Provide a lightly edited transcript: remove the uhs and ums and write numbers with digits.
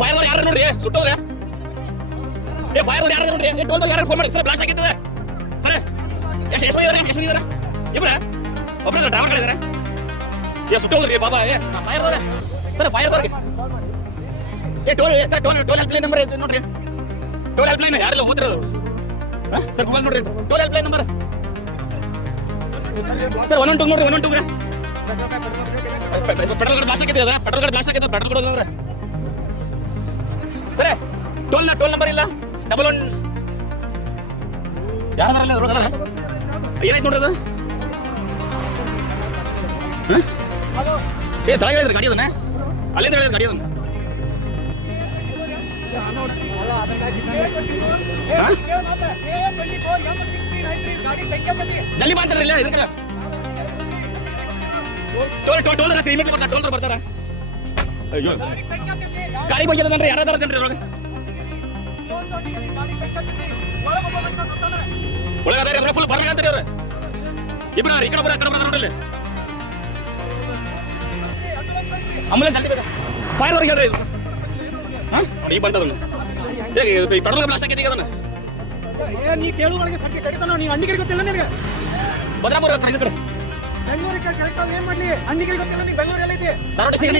fire ಯಾರು ನೋಡ್ರಿ ಸುಟ್ಟೋದ್ರೆ fire ಯಾರು ನೋಡ್ರಿ ಟೋಲ್ ಯಾರು ಫೋನ್ ಮಾಡಿ ಸರ್ ಬ್ಲಾಸ್ಟ್ ಆಗಿರ್ತದೆ ಸರ್ ಎಷ್ಟು ಇದ್ದಾರೆ ಇಬ್ರ ಒಬ್ಬರು ಡ್ರೈವರ್ ಗಳಿದ್ದಾರೆ ಸುಟ್ಟೋದ್ರಿ ಬಾಬಾ fire sir fire toll sir toll help line number ಇದೆ ನೋಡ್ರಿ ಟೋಲ್ ಹೆಲ್ಪ್ ಲೈನ್ ಯಾರೆಲ್ಲ ಹೋದ್ರದು ಸರ್ ಗೂಗಲ್ ನೋಡ್ರಿ toll help line number sir 112 ನೋಡ್ರಿ 112 ಪೆಟ್ರೋಲ್ ಬ್ಲಾಸ್ಟ್ ಆಗಿದ್ರೆ ಅದ ಪೆಟ್ರೋಲ್ ಬ್ಲಾಸ್ಟ್ ಆಗಿದ್ರೆ ಪೆಟ್ರೋಲ್ ಕೊಡೋದ್ರೆ ಸರ್ ಟೋಲ್ ನಂಬರ್ ಇಲ್ಲ 11 ಯಾರದಾರಲ್ಲ ರೋಗದಾರ ಏನಾಯ್ತು ನೋಡ್ರಿ ಅದು ತಳಗ ಹೇಳಿದ್ರಿ ಗಾಡಿ ಅದನ್ನ ಅಲ್ಲಿಂದ ಹೇಳಿದ್ರಿ ಗಾಡಿ ಅದನ್ನ ಜಲ್ದಿ ಮಾಡ್ತಾರ ಇಲ್ಲ ಇದ್ರ ಟೋಲ್ ಬರ್ತಾರ ಅಯ್ಯೋ ಗಾಡಿ ಬಗ್ಗೆ ಅದನ್ರಿ ಯಾರದಾರದೇನ್ರಿ ಅದ್ರೊಳಗೆ ಒಳಗದಾರ ಫುಲ್ ಬರ್ಲಾಗತ್ರಿ ಅವ್ರು ಇಬ್ರ ಈ ಕಡೆ ಬರ್ತಾರ ನೋಡ್ರಿ ಆಂಬುಲೆನ್ಸ್ ಅಲ್ಲಿ ಬೇಕಾ ಫೈರ್ ಅವ್ರಿಗೆ ಹೇಳ್ರಿ ಇದು ನೋಡಿ ಈ ಬಂತದನ್ನು ಪೆಟ್ರೋಲ್ ಬ್ಲಾಸ್ಟ್ ಆಗೈತಿ ಈಗ ಅದನ್ನ ನೀ ಕೇಳುವವರೆಗೆ ಸಂಖ್ಯೆ ಕಡಿತಾನೋ ನೀ ಅಂಡಿಗರಿಗೆ ಗೊತ್ತಿಲ್ಲ ನಿನಗೆ ಭದ್ರಾಪುರ ಕಡೆ ಬೆಂಗಳೂರಿಗೆ ಕರೆಕ್ಟ್ ಆಗಿ ಏನ್ ಮಾಡ್ಲಿ ಅಂಡಿಗರಿಗೆ ಗೊತ್ತಿಲ್ಲ ನೀ ಬೆಂಗಳೂರು ಎಲ್ಲ ಐತಿ